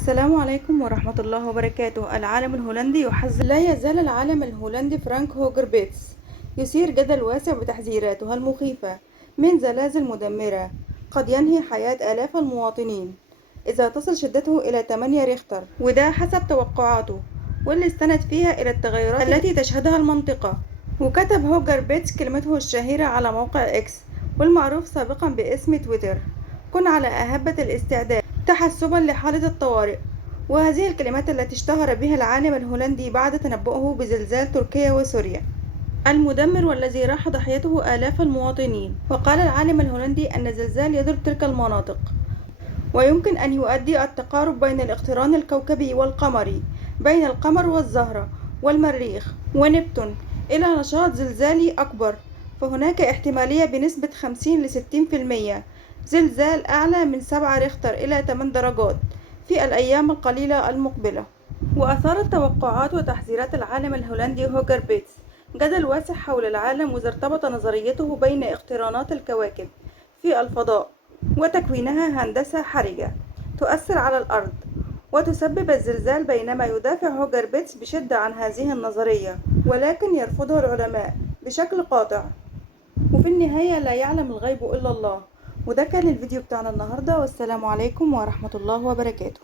السلام عليكم ورحمة الله وبركاته. العالم الهولندي يحذر. لا يزال العالم الهولندي فرانك هوجر بيتس يثير جدل واسع بتحذيراته المخيفة من زلازل مدمرة قد ينهي حياة آلاف المواطنين إذا تصل شدته إلى 8 ريختر، وده حسب توقعاته واللي استند فيها إلى التغيرات التي تشهدها المنطقة. وكتب هوجر بيتس كلمته الشهيرة على موقع إكس والمعروف سابقا باسم تويتر: كن على أهبة الاستعداد تحسبا لحالة الطوارئ. وهذه الكلمات التي اشتهر بها العالم الهولندي بعد تنبؤه بزلزال تركيا وسوريا المدمر والذي راح ضحيته آلاف المواطنين. وقال العالم الهولندي أن الزلزال يضرب تلك المناطق ويمكن أن يؤدي التقارب بين الاقتران الكوكبي والقمري، بين القمر والزهرة والمريخ ونبتون، إلى نشاط زلزالي أكبر. فهناك احتمالية بنسبة 50 ل 60% زلزال أعلى من 7 ريختر إلى 8 درجات في الأيام القليلة المقبلة. وأثارت توقعات وتحذيرات العالم الهولندي هوجر بيتس جدل واسع حول العالم، وإذا ارتبط نظريته بين اقترانات الكواكب في الفضاء وتكوينها هندسة حرجة تؤثر على الأرض وتسبب الزلزال، بينما يدافع هوجر بيتس بشدة عن هذه النظرية، ولكن يرفضها العلماء بشكل قاطع. وفي النهاية لا يعلم الغيب إلا الله. وده كان الفيديو بتاعنا النهاردة، والسلام عليكم ورحمة الله وبركاته.